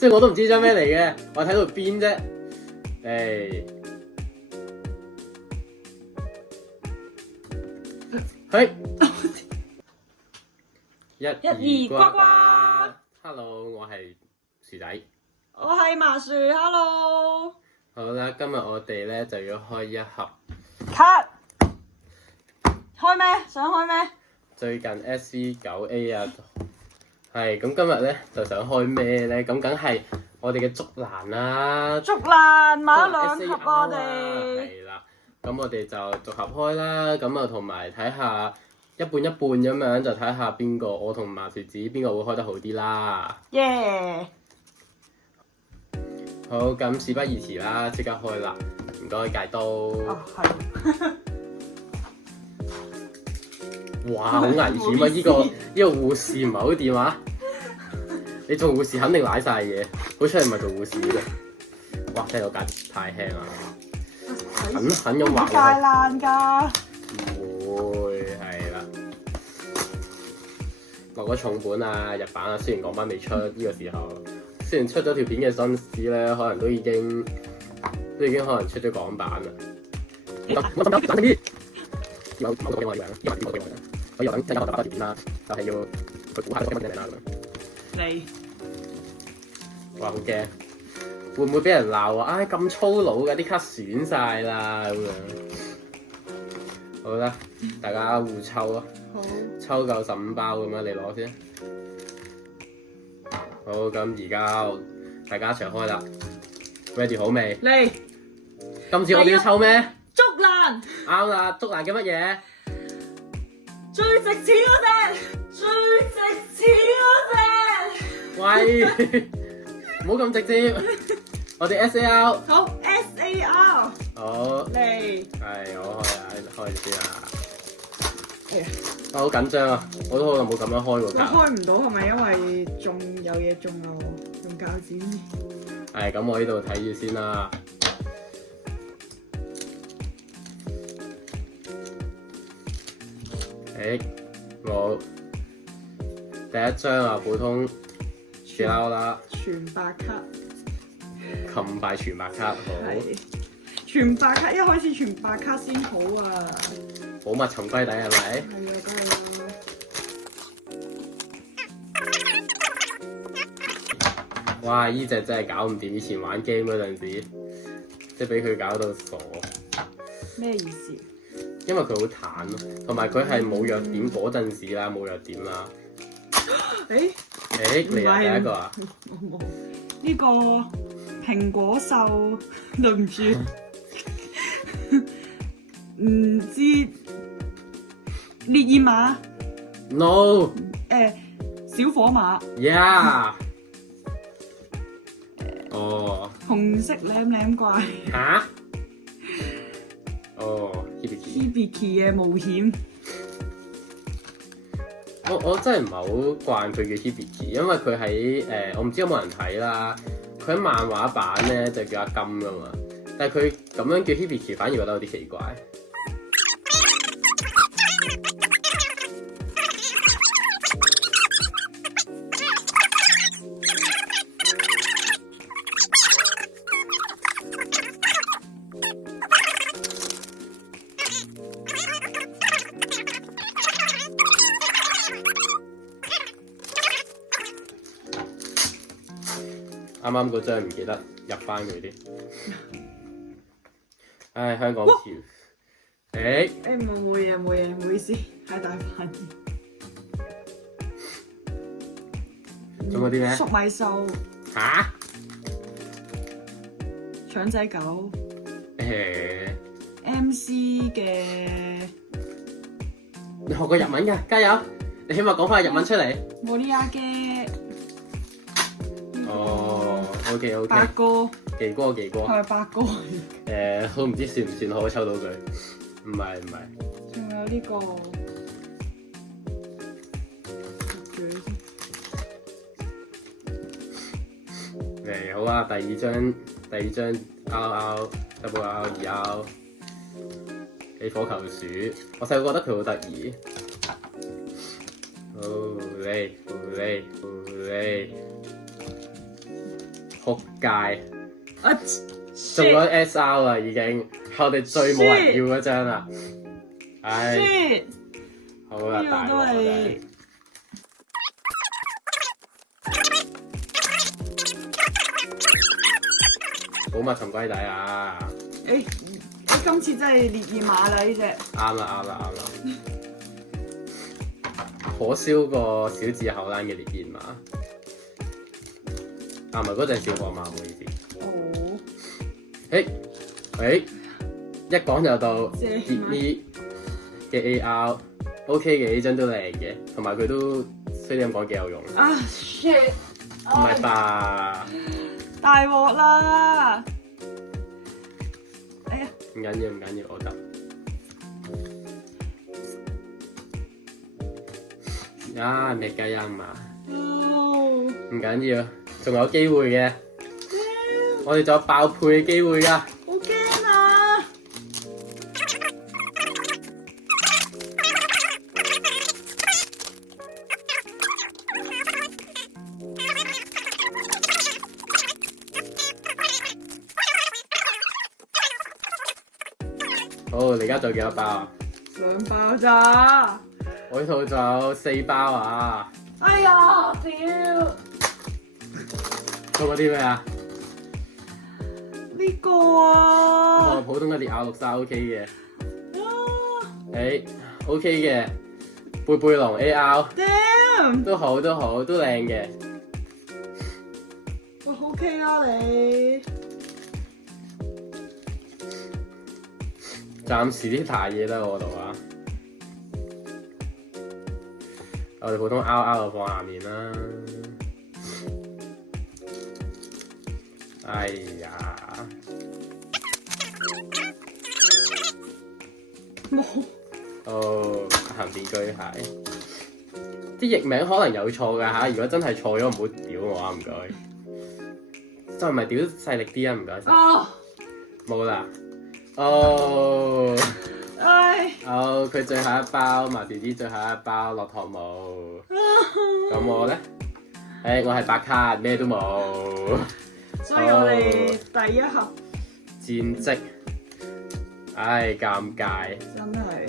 即係我都唔知張咩嚟嘅，我睇到邊啫。誒，嘿，一二呱呱 ，Hello， 我係薯仔，我係麻薯 ，Hello。好啦，今日我哋咧就要開一盒 cut， 開咩？想開咩？最近 SV9A 啊，係咁今日咧就想開咩咧？咁梗係我哋嘅竹蘭啦，竹蘭買咗2盒我哋。係啦，咁我哋就逐盒開啦，咁啊同埋睇下一半一半咁樣，就睇下邊個我同麻薯子邊個會開得好啲啦。耶！好，咁事不宜遲啦，即刻開啦！唔該戒刀。哦，係。哇，好危險啊！呢個護士唔係好掂啊！你做護士肯定舐晒嘢，好彩唔係做護士嘅。哇！真係個戒太輕啦，狠咁劃戒爛㗎。唔會係啦，落咗重本啊，日版啊，雖然港版未出呢個時候。雖然出咗條片嘅新時咧，可能都已經可能出咗港版啦。我等啲，有某個俾我樣，因為某個俾我樣，我又等陣間我就發條片啦，就係要去估下個名啦咁樣。嚟，哇！好驚，會唔會俾人鬧啊？唉，咁粗魯嘅啲卡損晒啦咁樣。好啦，大家互抽啊，好，抽夠15包咁樣，你攞先。好，咁而家大家一齊開啦 ，ready 好未？嚟！今次我哋要抽咩？竹蘭。啱啦，竹蘭嘅乜嘢？最值錢嗰隻，最值錢嗰隻。喂，唔好咁直接，我哋 SAR。好 SAR。好。嚟。係，我開啦，開先啊！哎呀，我好緊張啊！我都好耐冇咁樣開過你㗎。開唔到係咪因為有嘢中啊？用鉸剪。係，咁我呢度睇住先啦。我第一張啊，普通樹膠啦，全白卡。冚牌全白卡，好。全白卡，一開始全白卡先好啊！寶物沉歸底係咪？係啊，梗係啦。哇！依隻真係搞唔掂，以前玩 game 嗰陣時，即係俾佢搞到傻。咩意思？因為佢好彈咯，同埋佢係冇弱點嗰陣時啦，冇弱點啦。誒，你係第一個啊？我冇呢個蘋果獸，對唔住，唔知烈焰馬 No。小火馬。Yeah。哦。紅色舐舐怪。嚇？哦 Hibiki 嘅冒險。我真係唔係好慣佢叫 Hibiki，因為佢喺我唔知有冇人睇啦。佢喺漫畫版咧就叫阿金噶嘛，但係佢咁樣叫 Hibiki 反而覺得有啲奇怪。啱啱嗰張唔記得入翻佢啲，唉，香港潮，冇嘢，唔好意思，太大反應。仲有啲咩？粟米獸。嚇？腸仔狗。MC 嘅。你學過日文㗎，加油！你起碼講翻日文出嚟。莫利亞嘅。哦 ，OK。八哥。技哥。係咪八哥？都唔知算唔算好抽到佢？唔係。仲有呢個。好啊，第二張 RR double R 2R 起火球鼠，我細個覺得佢好得意。好嚟，撲街，啊！中咗 SR 啦已經，係我哋最冇人要嗰張啦。唉， shit，好啦，大鑊啦真係。寶物沉歸底啊！你今次真係烈焰馬啦呢隻。啱啦啱啦啱啦，可燒過小字後欄嘅烈焰馬，啊唔係嗰隻小火馬，唔好意思。哦。一講就到正傑咪嘅 AR，OK 嘅呢張都靚嘅，同埋佢都雖然咁講幾有用。啊 shit！唔係吧？大鑊啦！哎呀，唔緊要唔緊要，我得。啊，咩雞音嘛？哦，唔緊要，仲有機會嘅。我哋仲有爆配嘅機會㗎。好驚啊！好，你而家仲有幾多包啊？ 2包咋？我呢套仲有4包啊！哎呀，屌！做過啲咩啊？呢個啊，普通嘅烈咬63 OK 嘅。啊 OK 嘅。貝貝龍 AR ，damn！都好都好都靚嘅。喂，OK 啦你。暫時呢排嘢都喺我度啊！我哋普通 R 就放下面啦。哎呀！冇。哦，行電鋸蟹，啲譯名可能有錯㗎嚇，如果真係錯咗唔好屌我啊，唔該。再唔係屌細力啲啊，唔該晒。啊！冇啦。哦。唉。哦，佢最後一包，麻條啲最後一包落糖冇。咁我咧？我係白卡，咩都冇。所以我哋第一盒戰績，唉，尷尬。真係。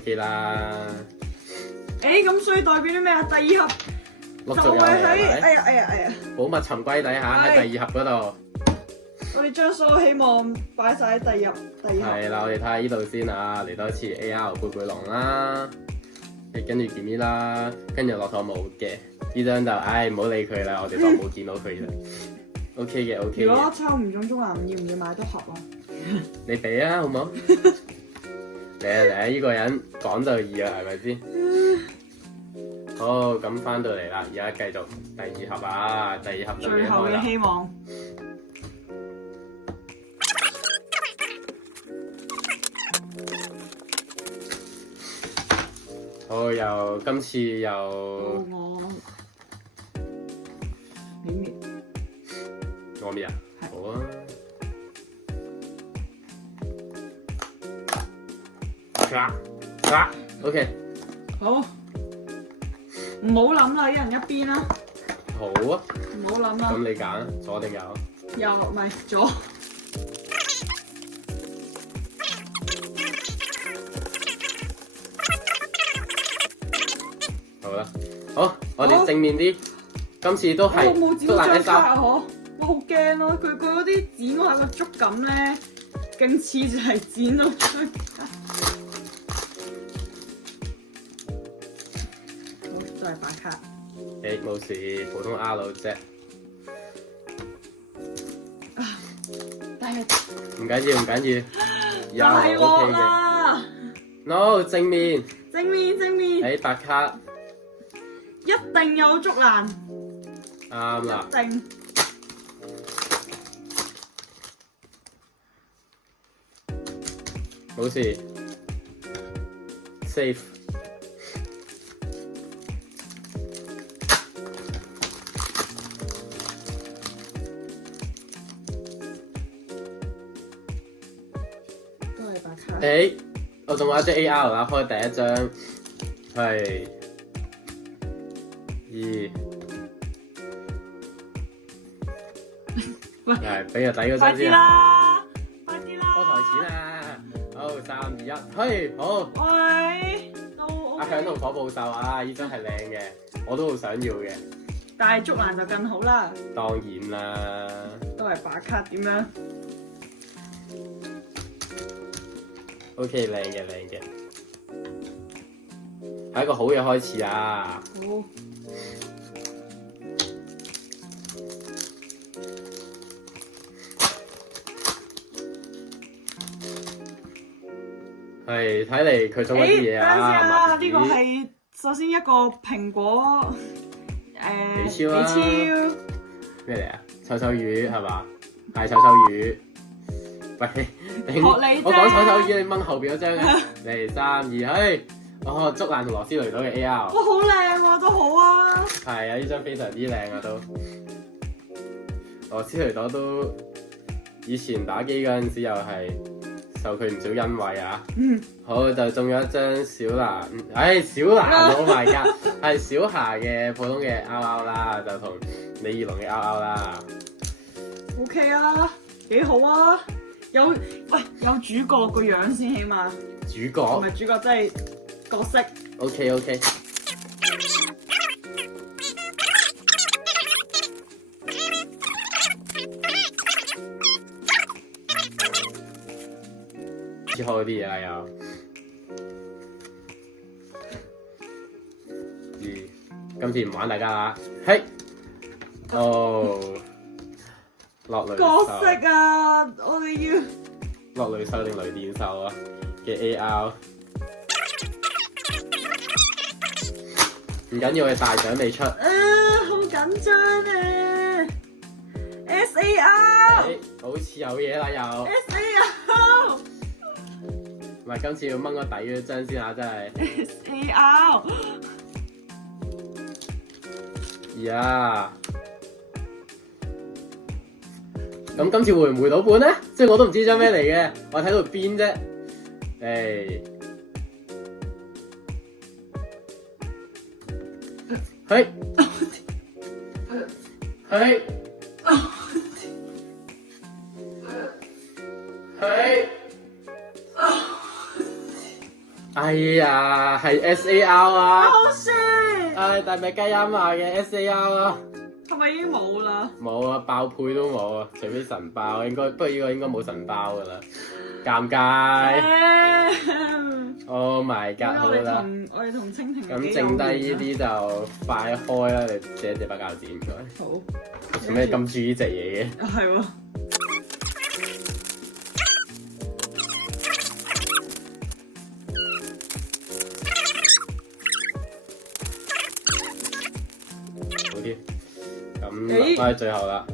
OK 啦。咁所以代表啲咩啊？第二盒就陸續有嚟係喺，係咪？哎呀！寶物沉歸底下喺第二盒嗰度。我哋將所有希望擺晒喺第二盒。係啦，我哋睇下呢度先啊，嚟多一次 AR 貝貝龍啦，跟住傑咪啦，跟住駱駝冇嘅，呢張就唔好理佢啦，我哋當冇見到佢啦。OK 嘅 OK 如果嘅，抽唔中中環，要唔要買多盒啊？你俾啊好唔好？嚟啊，呢個人講就易啊，係咪先？好，咁翻到嚟啦，而家繼續第二盒啊，第二盒就最後嘅希望。好，今次又我咩啊？好啊。OK。好，唔好諗啦，一人一邊啦。好啊。唔好諗啦。咁你揀左定右？右唔係左。好啦，好，我哋正面啲，今次都係我冇剪都爛一到張卡啊！收。我好驚咯，佢嗰啲剪嗰下個觸感咧，勁似就係剪到張卡。好，都係白卡。冇事，普通 R 啫。但係唔緊要，唔緊要，大又 OK 鑊嘅。啦！ No 正面，正面，白卡，一定有竹蘭，啱啦。一定。冇事 ，safe。都係白卡。我仲有一張 AR 啦，開第一張係2，喂係俾個底嗰快啲張先啊！啦，快啲開台啦！錢啊！好，3、2、1，嘿，好。喂，都阿 OK 響同火報壽啊！呢張係靚嘅，我都好想要嘅。但係竹蘭就更好啦，當然啦。都係白卡點樣？ OK， 靚嘅靚嘅，係一個好嘅開始啊！好。係睇嚟佢送咗啲嘢等陣先啊！啊，墨呢個係首先一個蘋果美超啊美超咩嚟啊？臭臭魚係嘛？係臭臭魚。喂，你我啫講臭臭魚，你掹後邊嗰張嘅。嚟3、2，嘿！哦，竹蘭同羅斯雷島嘅 AR。哇，好靚喎，都好啊！係啊，呢張非常之靚啊都。羅斯雷島都以前打機嗰陣時又係受佢唔少恩惠啊。嗯，好，就中咗一張小蘭，小蘭，Oh my god，係小霞嘅普通嘅 RR 啦，就同李二龍嘅 RR 啦。 OK 啊，幾好啊！有主角個樣先，起碼主角同埋主角真係角色。 ，OK，之後嗰啲嘢啦又。今次唔玩大家啦，嘿，哦，落雷角獸，色啊，我哋要落雷獸定雷電獸啊嘅 AR，唔緊要，嘅大獎未出，好緊張啊！SAR 好似有嘢啦又， SAR 唔係今次要掹個底嗰張先啊，真係， SAR 呀，咁今次會唔會到本咧？即係我都唔知張咩嚟嘅，我睇到邊啫，嘿，嘿，嘿，哎呀，係 SAR 啊！好笑，大麥雞啱話嘅 SAR 啊，係咪已經冇啦？冇啊，爆配都冇啊，除非神爆，不過呢個應該冇神爆噶啦，尷尬。Oh my god，好啦，我哋同蜻蜓咁剩低呢啲就快開啦，你借一隻把鉸剪唔該。好，做咩咁注意呢隻嘢嘅？係喎。好啲，咁落翻去最後啦，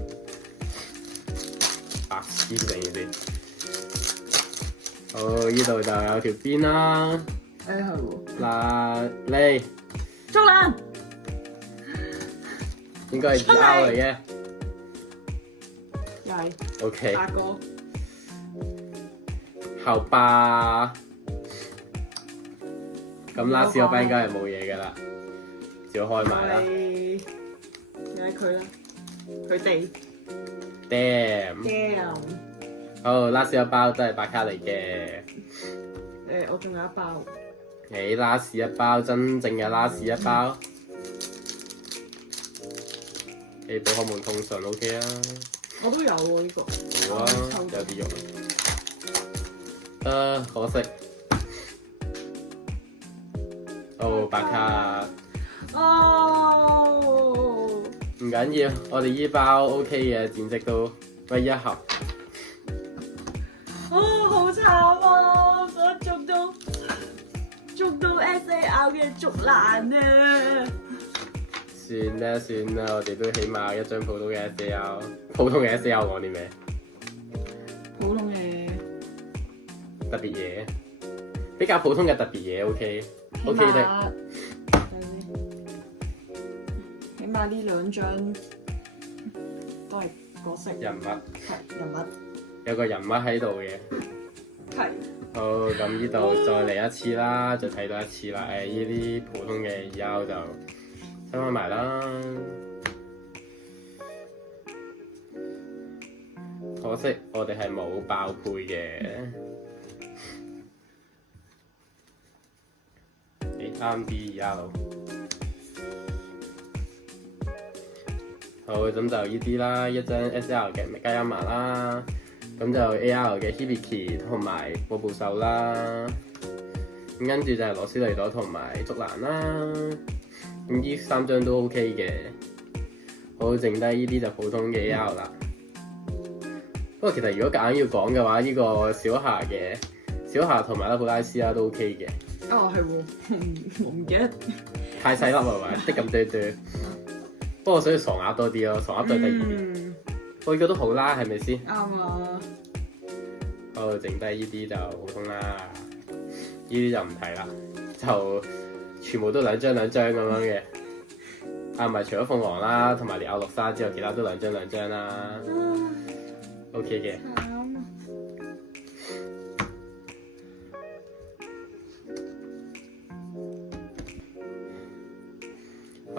白痴定先。好，呢度就有條邊啦。係喎。嗱，嚟，竹蘭，應該係 2R 嚟嘅。又係 OK，八個。後吧。咁 last 嗰班應該係冇嘢㗎啦，照開埋啦。由佢啦，佢哋。Damn。Damn。好，last 一包都係白卡嚟嘅。我仲有一包。你 last 一包，真正嘅 last 一包。你寶可夢通訊 OK 啊？我都有喎呢個。好啊，有啲用。可惜。白卡。哦。唔緊要，我哋依包 OK 嘅，戰績都喂一盒。好慘啊！我捉到 SAR 嘅竹蘭啊！算啦，我哋都起碼一張普通嘅 SAR， 普通嘅 SAR 講啲咩？普通嘅特別嘢，比較普通嘅特別嘢 OK 的。起碼呢兩張都係角色人物，係人物，有個人物喺度嘅。係。好，咁呢度再嚟一次啦，再睇多一次啦。呢啲普通嘅 ER 就分開埋啦。可惜我哋係冇爆配嘅。3D2R。好，咁就呢啲啦，一張 SL 嘅米加亞麻啦，咁就 AR 嘅 Hibiki 同埋布布獸啦，咁跟住就係羅斯尼朵同埋竹蘭啦，咁呢3張都 OK 嘅。好，剩低呢啲就普通嘅 AR 啦。不過其實如果夾硬要講嘅話，呢、個小霞同埋拉普拉斯啦都 OK 嘅。哦，係喎，我唔記得。太細粒係咪？的咁多堆。不過我想要傻鴨多啲咯，傻鴨都係第二啲。我覺得都好啦，係咪先？啱啊。好，剩低呢啲就普通啦。呢啲就唔睇啦，就全部都兩張咁樣嘅。啊，唔係，除咗鳳凰啦，同埋連奧綠莎之後，其他都兩張啦。OK 嘅。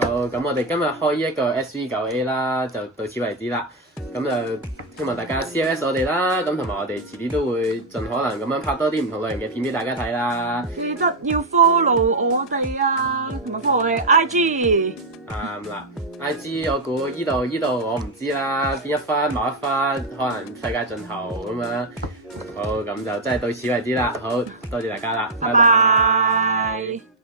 好，咁我哋今日開呢一個 SV9A 啦，就到此為止啦。咁就希望大家 CLS 我哋啦，咁同埋我哋遲啲都會盡可能咁樣拍多啲唔同類型嘅片俾大家睇啦。記得要 follow 我哋啊，同埋 follow 我哋 IG。啱啦，IG 我估依度我唔知啦，邊一番某一番，可能世界盡頭咁樣。好，咁就真係到此為止啦。好多謝大家啦，拜拜。